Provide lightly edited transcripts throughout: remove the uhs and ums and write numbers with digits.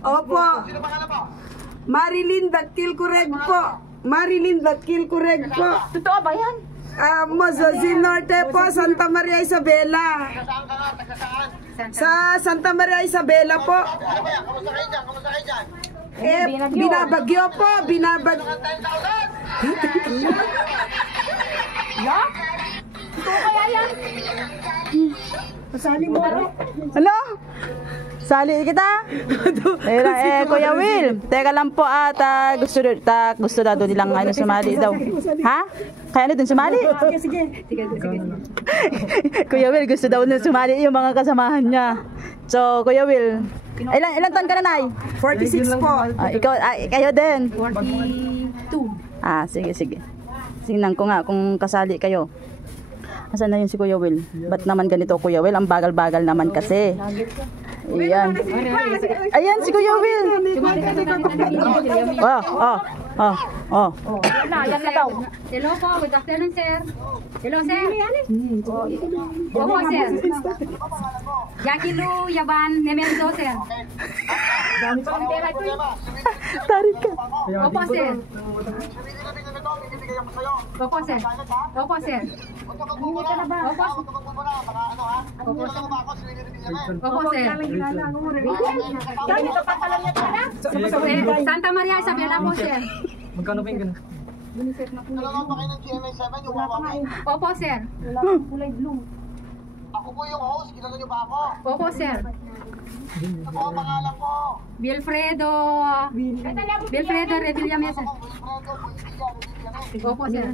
Opo. Marilyn Dakil Kureg po. Marilyn Dakil Kureg po. Totoo ba yan? Mozozin Norte po, Santa Maria Isabela. Sa Santa Maria Isabela po. Binabagyo po, Ya? Totoo kaya yan? Pasali mo. Ano? Sali kita? Kuya Will, teka lang po at gusto daw nilang ano sumali daw. Ha? Kaya ano dun sumali? Sige. Kuya Will, gusto daw na sumali yung mga kasamahan niya. So, Kuya Will, ilan taon ka na, Nay? 46 po. Ikaw, kayo din? 42. Sige. Tingnan ko nga kung kasali kayo. Asan na yun si Kuya Will? Ba't naman ganito, Kuya Will? Ang bagal-bagal naman kasi. Ayan. Ayan si Kuya Will. Yan na daw. Hello po, good afternoon, sir. Hello, sir. Opo, sir. Jackie Lu Yaban Nemenzo, sir. Tarik ka. Opo, sir. Opo, sir. Opo, sir. Opo, sir. Santa Maria Isabela po, sir. Magkano ba yung ganun? Nalalaman ba kayo ng GMA7 yung Huawei? Opo, sir. Ako po yung host, kilala niyo ba ako? Opo, sir. Ano po ang pangalan ko? Wilfredo Revillame, sir. Opo, sir.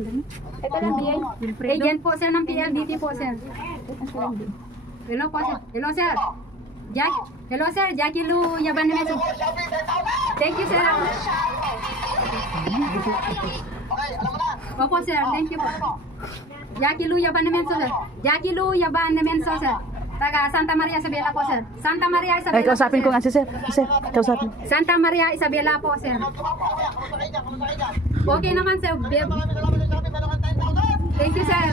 Agent po, sir, ng PLDT po, sir. Hello po, sir. Hello, sir. Hello, sir. Jackie Lu Yaban Nemenzo. Thank you, sir. Okay, alam mo na. Opo, sir. Thank you po. Jackie Lu Yaban Nemenzo, sir. Jackie Lu Yaban Nemenzo, sir. Taga Santa Maria Isabela po, sir. Santa Maria Isabela. Kausapin ko nga si Sir. Kausapin. Santa Maria Isabela po, sir. Okay naman, sir. Thank you, sir.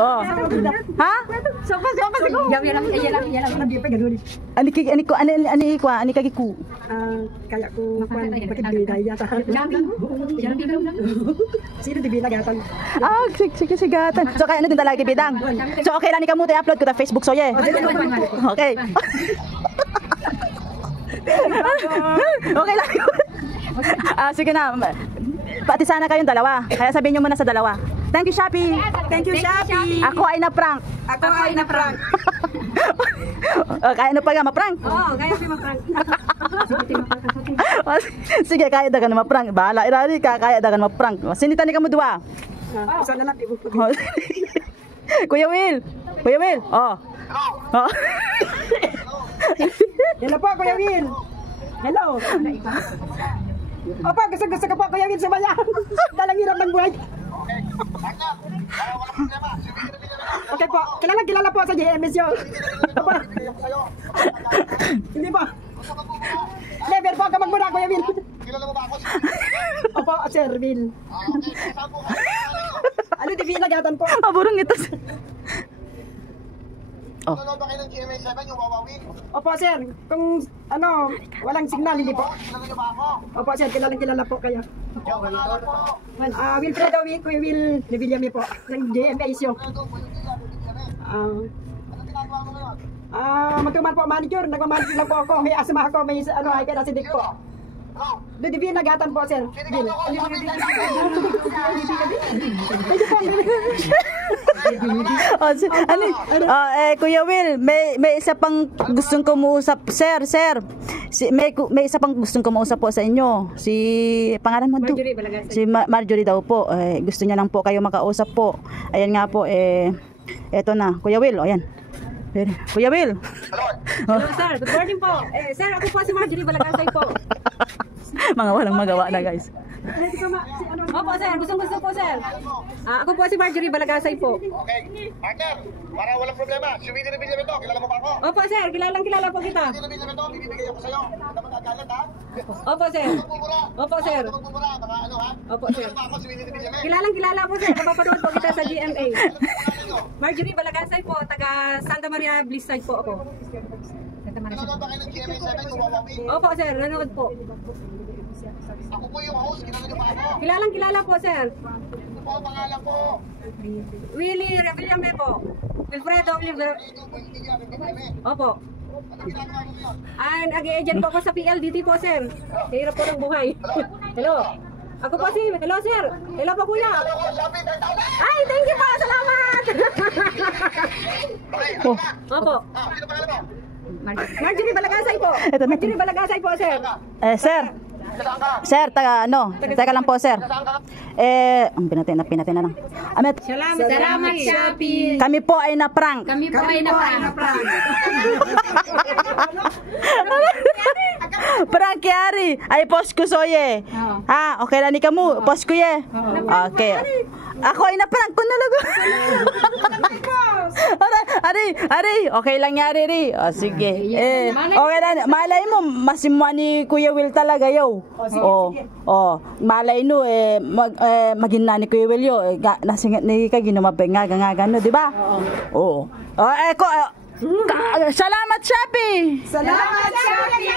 Oh. Ha? Sopas ko. Yalang. Ani kagiku. Kaya ko pakibigay yata. Sino dibila gatan? Sige sigatan. So kaya ano din talaga bidang. So okay lang ni kamu i-upload ko ta Facebook so ye. Okay. Okay lang. Sige na. Pati sana kayong dalawa. Kaya sabihin niyo muna sa dalawa. Thank you, Shopee. Thank you, Shopee. Ako ay na-prank. Kaya na pa nga ma-prank. Oo, kaya ko ma-prank. Sige, kaya dagan ma-prank. Bahala, irari ka, kaya dagan ma-prank. Sinita ni kamo dua. Sana lang ibu. Kuya Will. Oh. Hello po, Kuya Will. Hello. Opa, gusto ka po, Kuya Will, sumaya. Dalang hirap ng buhay. Okay po, kilala po sa GMS yun. Hindi po. Never po ka magmuna, Kuya Will. Kilala mo ba ako? Opo, Sir Will. Ano di binagatan po? Burong ito. Nalalaman ba kayo ng GMA7 yung Huawei? Opo, Sir. Kung walang signal, hindi po. Kilala niyo ba ako? Opo, Sir, kilala po kayo. Yung pangalan po. Wilfredo Kuya Will Revillame po, ng GMA show. Ano ginagawa mo ngayon? Magtuman po manager, nagmamanager lang po ako. May asma ako, may ay kaya sidik po. Doon di nagatan po, Sir. Will. Kuya Will, may isa pang gustong kumuusap, sir. May isa pang gustong kumuusap po sa inyo. Si pangalan mo to? Si Marjorie daw po. Gusto niya lang po kayo makausap po. Ayan nga po eto na, Kuya Will, ayan. Kuya Will. Hello, sir. Good morning po. Sir, ako po si Marjorie Balagansay po. Mga walang magawa na, guys. Opo, sir. Gusto po, sir. Ako po si Marjorie Balagasay po. Okay. Partner, para walang problema. Si Willie Revilla ito. Kilala mo ba ako? Opo, sir. Kilala po kita. Willie Revilla ito. Bibigay ako sa'yo. Hindi ka magagalit, ha? Opo, sir. Magmumura. Opo, sir. Magmumura. Mga ano, ha? Opo, sir. Kilala mo ako si Willie Revilla. Kilala po, sir. Kapapanood po kita sa GMA. Marjorie Balagasay po. Taga Santa Maria Blisay po ako. Nanonood ba kayo ng GMA 7 yung Wawawi? Opo, sir. Nanonood po. Ako po yung host. Kilala niyo ba ako? Kilala po, sir. Ito po ang pangalan ko. Willie Revillame po. Wilfredo Oliver. Ito po yung Willie Revilla. Opo. Anong ginagawa mo ngayon? Nag-agent po ako sa PLDT po, sir. Hirap po ng buhay. Hello. Ako po si, hello, sir. Hello po, kuya. Hello ko, Shopee 10,000. Ay, thank you po. Salamat. Okay, ano ba? Opo. Sino pangalan mo? Marjorie Balagasay po. Ito na. Marjorie Balagasay po, sir. Sir. Saan ka? Sir, teka lang po, sir. Ang pinatay na lang. Amit, Salamat, Shopee. kami po ay na-prank. Kami po ay na-prank. Prank yari. Ay, post ko soye. Ha, okay na ni kamu. Post ko ye. Okay. Ako ay na-prank ko na lago. Ari, okay lang yari ri. O, sige. Okay na. Malay mo, masimwa ni Kuya Will talaga yo. Malay no, maging na ni Kuya Will yo. Nasingat ni ka ginumabay nga gano, di ba? Oo. Salamat, Shopee! Salamat, Shopee!